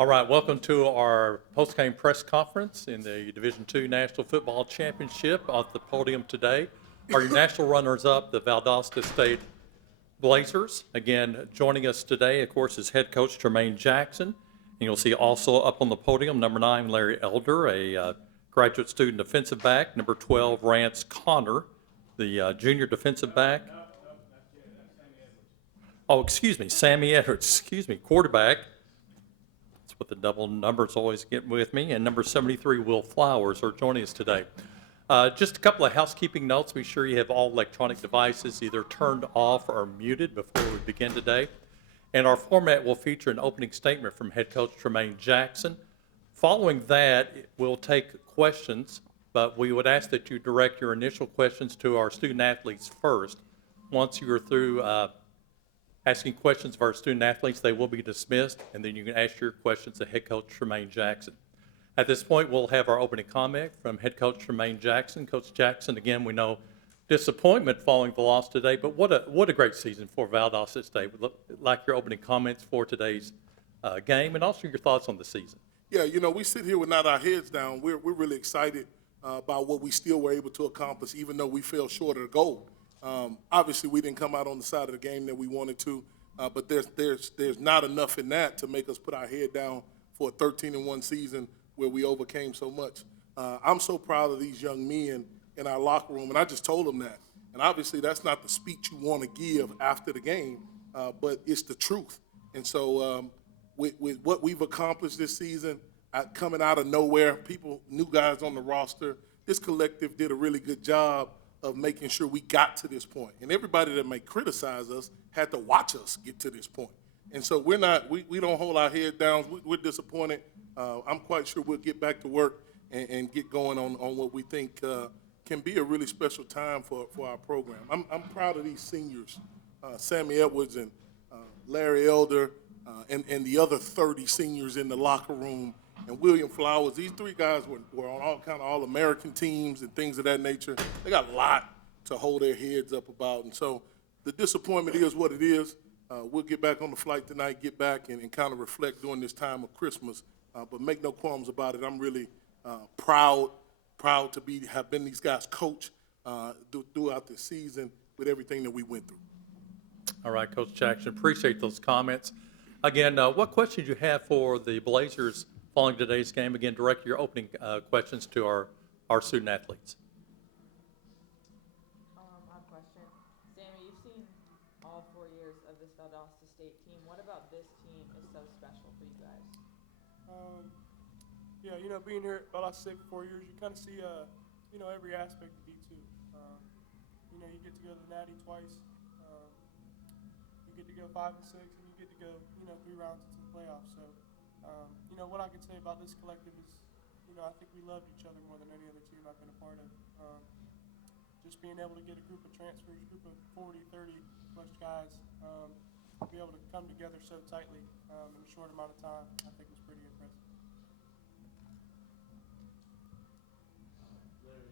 All right, welcome to our post-game press conference in the Division II National Football Championship. At the podium today are your national runners-up, the Valdosta State Blazers. Again, joining us today, of course, is head coach Tremaine Jackson. And you'll see also up on the podium, number 9, Larry Elder, a graduate student defensive back. Number 12, Rance Connor, the junior defensive back. Oh, excuse me, Sammy Edwards, quarterback. That's what the double numbers always get with me. And number 73, Will Flowers, are joining us today. Just a couple of housekeeping notes. Be sure you have all electronic devices either turned off or muted before we begin today. And our format will feature an opening statement from head coach Tremaine Jackson. Following that, we'll take questions, but we would ask that you direct your initial questions to our student athletes first. Once you're through asking questions of our student athletes, they will be dismissed, and then you can ask your questions to head coach Tremaine Jackson. At this point, we'll have our opening comment from head coach Tremaine Jackson. Coach Jackson, again, we know disappointment following the loss today, but what a great season for Valdosta State. We'd like your opening comments for today's game, and also your thoughts on the season. Yeah, we sit here with not our heads down. We're really excited about what we still were able to accomplish, even though we fell short of the goal. Obviously, we didn't come out on the side of the game that we wanted to, but there's not enough in that to make us put our head down for a 13-1 season where we overcame so much. I'm so proud of these young men in our locker room, and I just told them that. And obviously, that's not the speech you want to give after the game, but it's the truth. And so with what we've accomplished this season, coming out of nowhere, new guys on the roster, this collective did a really good job of making sure we got to this point. And everybody that may criticize us had to watch us get to this point. And so we don't hold our head down. We're disappointed. I'm quite sure we'll get back to work and get going on what we think can be a really special time for our program. I'm proud of these seniors, Sammy Edwards and Larry Elder, and the other 30 seniors in the locker room, and William Flowers. These three guys were on all kind of all-American teams and things of that nature. They got a lot to hold their heads up about, and so the disappointment is what it is. We'll get back on the flight tonight, get back and kind of reflect during this time of Christmas, but make no qualms about it. I'm really proud to have been these guys' coach throughout the season with everything that we went through. All right, Coach Jackson, appreciate those comments. Again, what questions you have for the Blazers following today's game? Again, direct your opening questions to our student athletes. I have a question. Sammy, you've seen all 4 years of this Valdosta State team. What about this team is so special for you guys? Yeah, being here at Valdosta State for 4 years, you kind of see, every aspect of D2. You get to go to the Natty twice. You get to go 5 and 6, and you get to go, 3 rounds into the playoffs. So, what I can say about this collective is, I think we loved each other more than any other team I've been a part of. Just being able to get a group of transfers, a group of 40, 30-plus guys, be able to come together so tightly in a short amount of time, I think was pretty impressive. Larry,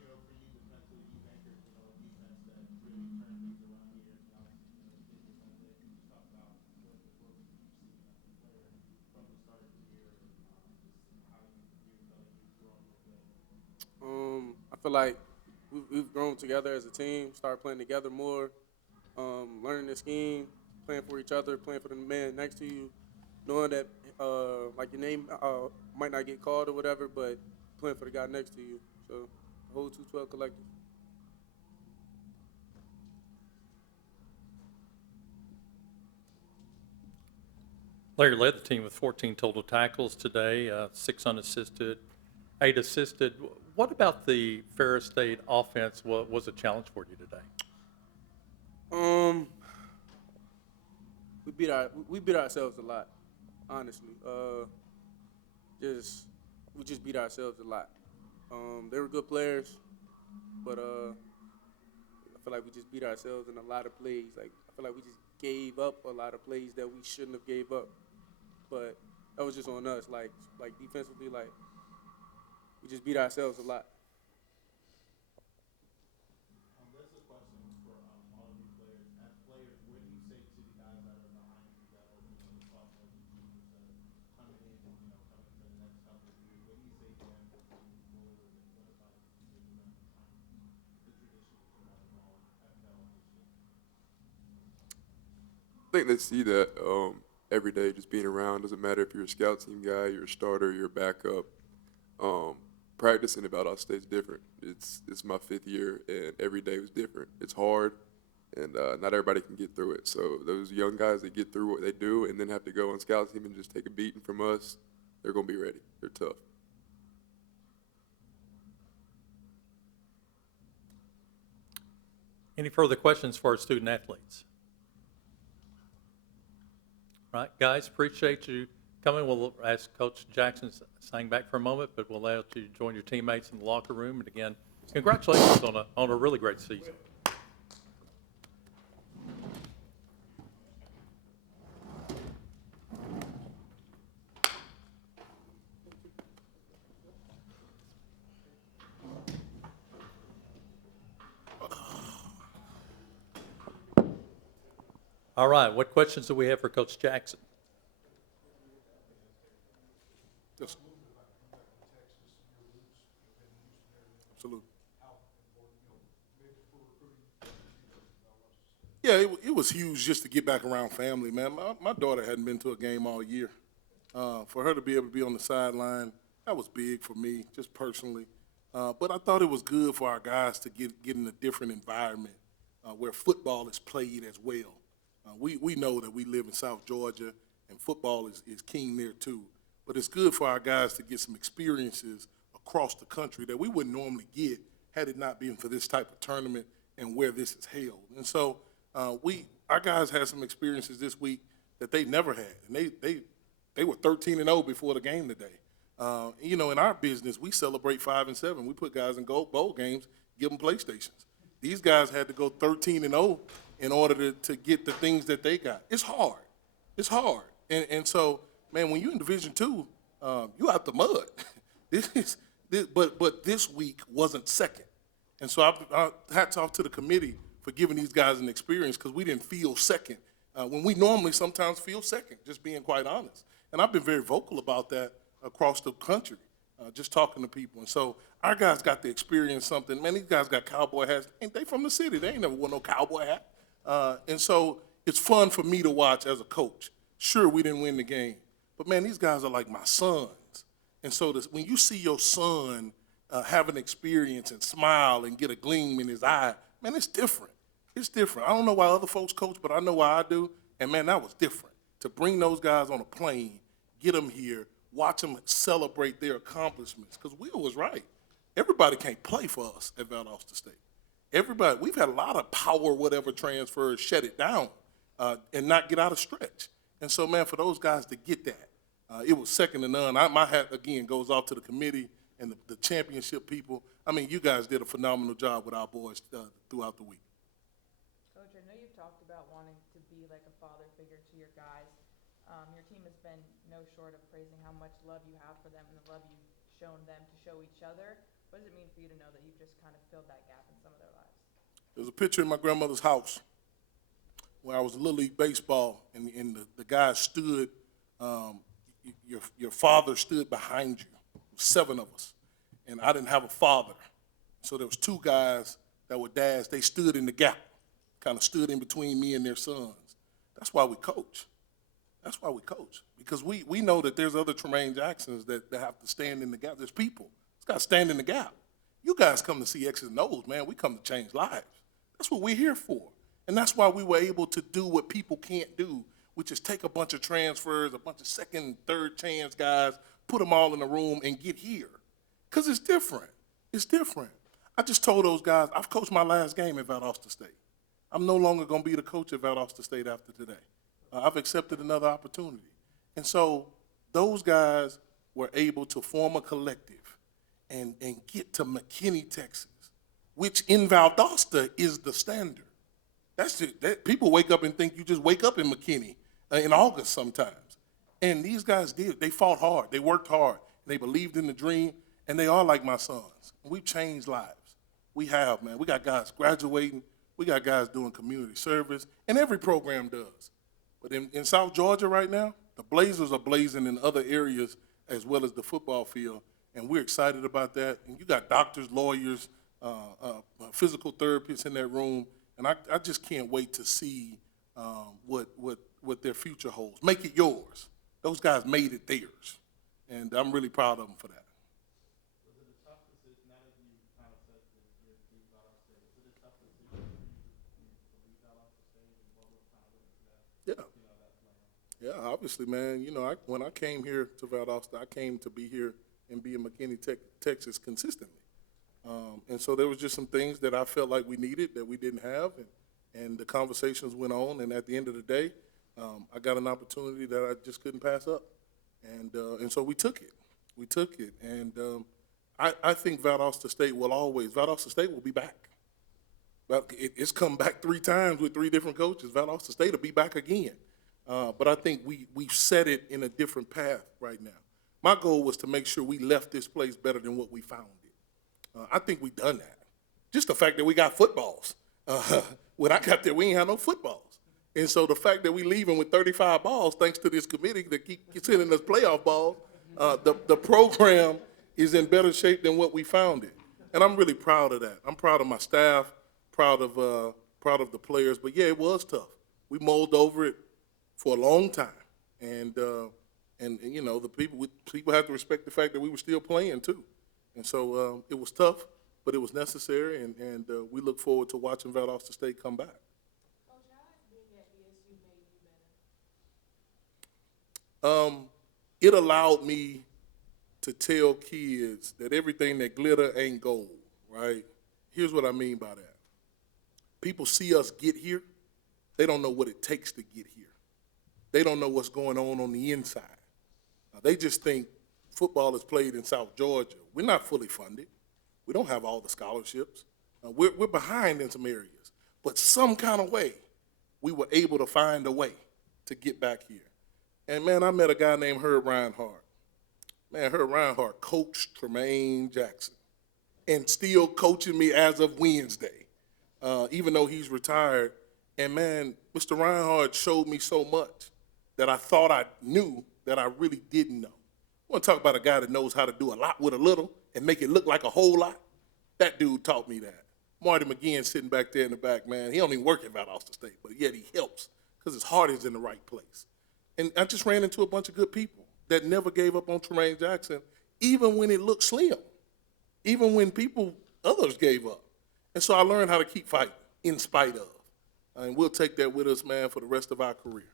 for you defensively, you've anchored, a defense that really turned things around here. Obviously, did this whole thing. You talk about what you've seen as a player from the start of the year, how you felt like you've grown with them. I feel like we've grown together as a team, started playing together more, learning the scheme, playing for each other, playing for the man next to you, knowing that like your name might not get called or whatever, but playing for the guy next to you. So the whole 212 collective. Larry led the team with 14 total tackles today, 6 unassisted, 8 assisted. What about the Ferris State offense was a challenge for you today? We beat ourselves a lot, honestly. We just beat ourselves a lot. They were good players, but I feel like we just beat ourselves in a lot of plays. Like I feel like we just gave up a lot of plays that we shouldn't have gave up. But that was just on us. Like defensively, we just beat ourselves a lot. That's a question for all of you players. As players, what do you say to the guys that are behind you that are, the sophomores and juniors that think they see that every day, just being around. Doesn't matter if you're a scout team guy, you're a starter, you're a backup. Practicing at Valdosta State's different. It's my 5th year, and every day was different. It's hard, and not everybody can get through it. So those young guys that get through what they do and then have to go on scout team and just take a beating from us, they're gonna be ready. They're tough. Any further questions for our student athletes? All right, guys, appreciate you coming. We'll ask Coach Jackson to hang back for a moment, but we'll let you join your teammates in the locker room. And again, congratulations on a really great season. All right, what questions do we have for Coach Jackson? Yes. Absolutely. Yeah, it was huge just to get back around family, man. My daughter hadn't been to a game all year. For her to be able to be on the sideline, that was big for me, just personally. But I thought it was good for our guys to get in a different environment where football is played as well. We know that we live in South Georgia, and football is king there too. But it's good for our guys to get some experiences across the country that we wouldn't normally get had it not been for this type of tournament and where this is held. And so our guys had some experiences this week that they never had, and they were 13-0 before the game today. You know, in our business, we celebrate 5 and 7. We put guys in bowl games, give them PlayStations. These guys had to go 13-0 in order to get the things that they got. It's hard. It's hard. And so, man, when you're in Division II, you out the mud. But this week wasn't second. And so hats off to the committee for giving these guys an experience, because we didn't feel second when we normally sometimes feel second, just being quite honest. And I've been very vocal about that across the country, just talking to people. And so our guys got to experience something. Man, these guys got cowboy hats. Ain't they from the city? They ain't never wore no cowboy hat. And so it's fun for me to watch as a coach. Sure, we didn't win the game, but man, these guys are like my sons. And so when you see your son have an experience and smile and get a gleam in his eye, man, it's different. It's different. I don't know why other folks coach, but I know why I do. And man, that was different. To bring those guys on a plane, get them here, watch them celebrate their accomplishments. Because Will was right. Everybody can't play for us at Valdosta State. Everybody, we've had a lot of power, whatever transfers, shut it down and not get out of stretch. And so, man, for those guys to get that, it was second to none. My hat, again, goes off to the committee and the championship people. I mean, you guys did a phenomenal job with our boys throughout the week. Coach, I know you've talked about wanting to be like a father figure to your guys. Your team has been no short of praising how much love you have for them and the love you've shown them to show each other. What does it mean for you to know that you've just kind of filled that gap in some of their lives? There's a picture in my grandmother's house where I was Little League Baseball, and the guy stood, your father stood behind you, 7 of us, and I didn't have a father. So there was 2 guys that were dads. They stood in the gap, kind of stood in between me and their sons. That's why we coach. That's why we coach, because we know that there's other Tremaine Jacksons that have to stand in the gap. There's people. It's got to stand in the gap. You guys come to see X's and O's, man. We come to change lives. That's what we're here for. And that's why we were able to do what people can't do, which is take a bunch of transfers, a bunch of second, third chance guys, put them all in a room and get here. Because it's different. It's different. I just told those guys, I've coached my last game at Valdosta State. I'm no longer going to be the coach at Valdosta State after today. I've accepted another opportunity. And so those guys were able to form a collective and get to McKinney, Texas, which in Valdosta is the standard. That's it. People wake up and think you just wake up in McKinney in August sometimes. And these guys did. They fought hard. They worked hard. They believed in the dream, and they are like my sons. And we've changed lives. We have, man. We got guys graduating. We got guys doing community service, and every program does. But in South Georgia right now, the Blazers are blazing in other areas as well as the football field, and we're excited about that. And you got doctors, lawyers, physical therapists in that room, and I just can't wait to see what their future holds. Make it yours. Those guys made it theirs, and I'm really proud of them for that. Was it a tough decision, now that you kind of said that you're leaving Valdosta State, was it a tough decision for you to leave Valdosta State, and what kind of went into that, Yeah. that plan? Yeah, obviously, man. When I came here to Valdosta, I came to be here and be in McKinney, Texas consistently. And so there was just some things that I felt like we needed that we didn't have, and the conversations went on. And at the end of the day, I got an opportunity that I just couldn't pass up, and so we took it. We took it, and I think Valdosta State will be back. Well, it's come back 3 times with 3 different coaches. Valdosta State will be back again. But I think we've set it in a different path right now. My goal was to make sure we left this place better than what we found it. I think we've done that. Just the fact that we got footballs. When I got there, we ain't had no footballs. And so the fact that we leaving with 35 balls, thanks to this committee that keep sending us playoff balls, the program is in better shape than what we found it. And I'm really proud of that. I'm proud of my staff, proud of the players. But yeah, it was tough. We mulled over it for a long time, and the people have to respect the fact that we were still playing too, and so it was tough, but it was necessary, and we look forward to watching Valdosta State come back. Coach, how has being at BSU made you better? It allowed me to tell kids that everything that glitter ain't gold, right? Here's what I mean by that. People see us get here, they don't know what it takes to get here. They don't know what's going on the inside. They just think football is played in South Georgia. We're not fully funded. We don't have all the scholarships. We're behind in some areas. But some kind of way, we were able to find a way to get back here. And, man, I met a guy named Herb Reinhardt. Man, Herb Reinhardt coached Tremaine Jackson and still coaching me as of Wednesday, even though he's retired. And, man, Mr. Reinhardt showed me so much that I thought I knew that I really didn't know. I want to talk about a guy that knows how to do a lot with a little and make it look like a whole lot. That dude taught me that. Marty McGinn sitting back there in the back, man, he don't even work at Valdosta State, but yet he helps because his heart is in the right place. And I just ran into a bunch of good people that never gave up on Tremaine Jackson, even when it looked slim, even when others gave up. And so I learned how to keep fighting in spite of. And we'll take that with us, man, for the rest of our career.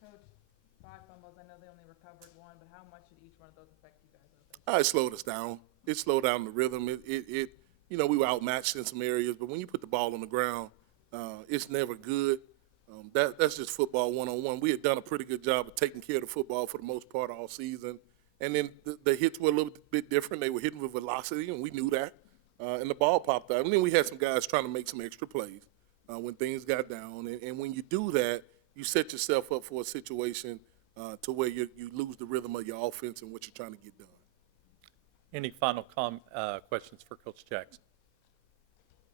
Coach, 5 fumbles, I know they only recovered 1, but how much did each one of those affect you guys? It slowed us down. It slowed down the rhythm. We were outmatched in some areas, but when you put the ball on the ground, it's never good. That's just football one-on-one. We had done a pretty good job of taking care of the football for the most part all season. And then the hits were a little bit different. They were hitting with velocity, and we knew that. And the ball popped out. And then we had some guys trying to make some extra plays when things got down. And when you do that, you set yourself up for a situation to where you lose the rhythm of your offense and what you're trying to get done. Any final questions for Coach Jackson?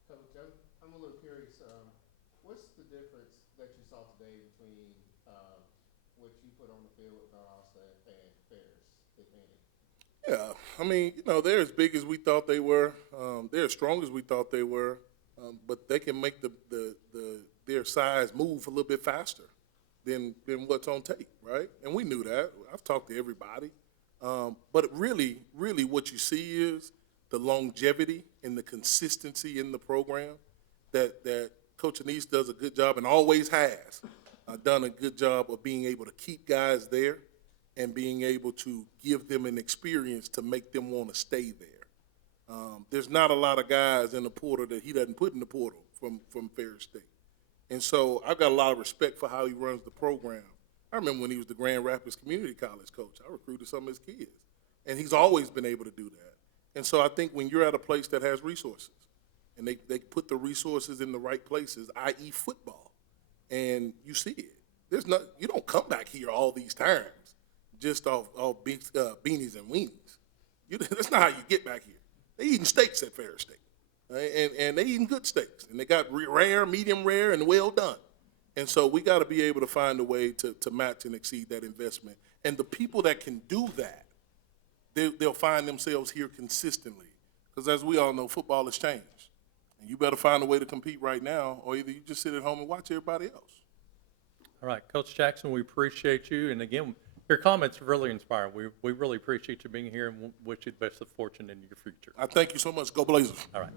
Coach, I'm a little curious, what's the difference that you saw today between what you put on the field with Valdosta and Ferris, if any? Yeah, I mean, they're as big as we thought they were. They're as strong as we thought they were, but they can make their size move a little bit faster than what's on tape, right? And we knew that. I've talked to everybody. But really what you see is the longevity and the consistency in the program that Coach Anise does a good job and always has done a good job of being able to keep guys there and being able to give them an experience to make them want to stay there. There's not a lot of guys in the portal that he doesn't put in the portal from Ferris State. And so I've got a lot of respect for how he runs the program. I remember when he was the Grand Rapids Community College coach. I recruited some of his kids. And he's always been able to do that. And so I think when you're at a place that has resources, and they put the resources in the right places, i.e. football, and you see it. You don't come back here all these times just off beanies and weenies. That's not how you get back here. They eating steaks at Ferris State. Right? And they eating good steaks. And they got rare, medium rare, and well done. And so we got to be able to find a way to match and exceed that investment. And the people that can do that, they'll find themselves here consistently. Because as we all know, football has changed. And you better find a way to compete right now, or either you just sit at home and watch everybody else. All right, Coach Jackson, we appreciate you. And again, your comments are really inspiring. We really appreciate you being here and wish you the best of fortune in your future. I thank you so much. Go Blazers. All right.